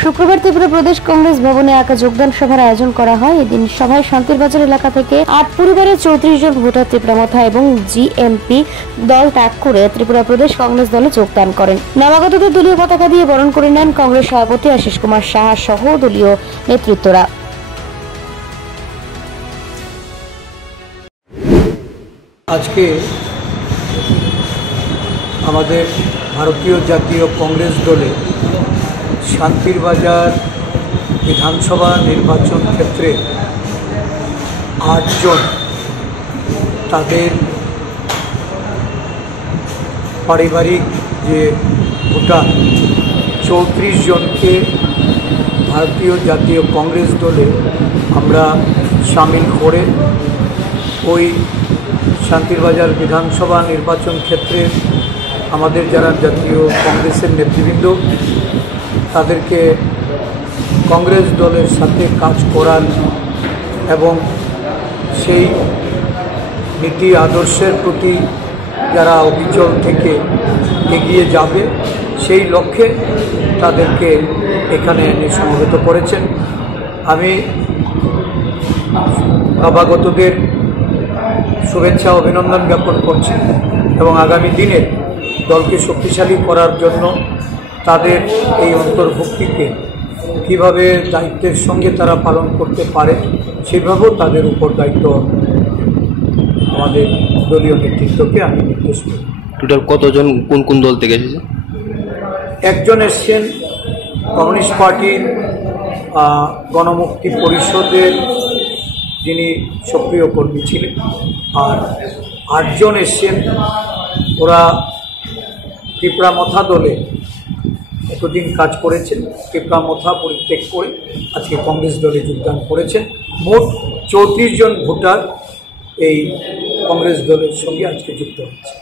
শুক্রবার ত্রিপুরা প্রদেশ কংগ্রেস ভবনে একা যোগদান সভার আয়োজন করা হয়। এদিন সভায় শান্তির বাজার এলাকা থেকে ৮ পরিবারের ৩৪ জন ভোটার ত্রিপুরা মথা এবং জিএমপি দল ত্যাগ করে ত্রিপুরা প্রদেশ কংগ্রেস দলে যোগদান করেন। নবাগতদের দলীয় পতাকা দিয়ে বরণ করে নেন কংগ্রেস সভাপতি আশিস কুমার সাহা সহ দলীয় নেতৃত্বরা। আজকে আমাদের ভারতীয় জাতীয় কংগ্রেস দলে শান্তির বাজার বিধানসভা নির্বাচন ক্ষেত্রে ৮ জন তাদের পারিবারিক যে ভোটার ৩৪ জনকে ভারতীয় জাতীয় কংগ্রেস দলে আমরা সামিল করে ওই শান্তির বাজার বিধানসভা নির্বাচন ক্ষেত্রে আমাদের যারা জাতীয় কংগ্রেসের নেতৃবৃন্দ তাদেরকে কংগ্রেস দলের সাথে কাজ করার এবং সেই নীতি আদর্শের প্রতি যারা অবিচল থেকে এগিয়ে যাবে সেই লক্ষ্যে তাদেরকে এখানে সমবেত করেছেন। আমি নবাগতদের শুভেচ্ছা অভিনন্দন জ্ঞাপন করছি এবং আগামী দিনে দলকে শক্তিশালী করার জন্য তাদের এই অন্তর্ভুক্তিকে কীভাবে দায়িত্বের সঙ্গে তারা পালন করতে পারে সেভাবেও তাদের উপর দায়িত্ব আমাদের দলীয় নেতৃত্বকে আমি নির্দেশ করি। টোটাল কতজন কোন কোন দল থেকে এসেছে? একজন এসছেন কমিউনিস্ট পার্টির গণমুক্তি পরিষদের যিনি সক্রিয় কর্মী ছিলেন, আর ৮ জন এসছেন ওরা ত্রিপুরা মথা দলে এতদিন কাজ করেছেন, ত্রিপুরা মথা পরিত্যাগ করে আজকে কংগ্রেস দলে যোগদান করেছেন। মোট ৩৪ জন ভোটার এই কংগ্রেস দলের সঙ্গে আজকে যুক্ত হচ্ছে।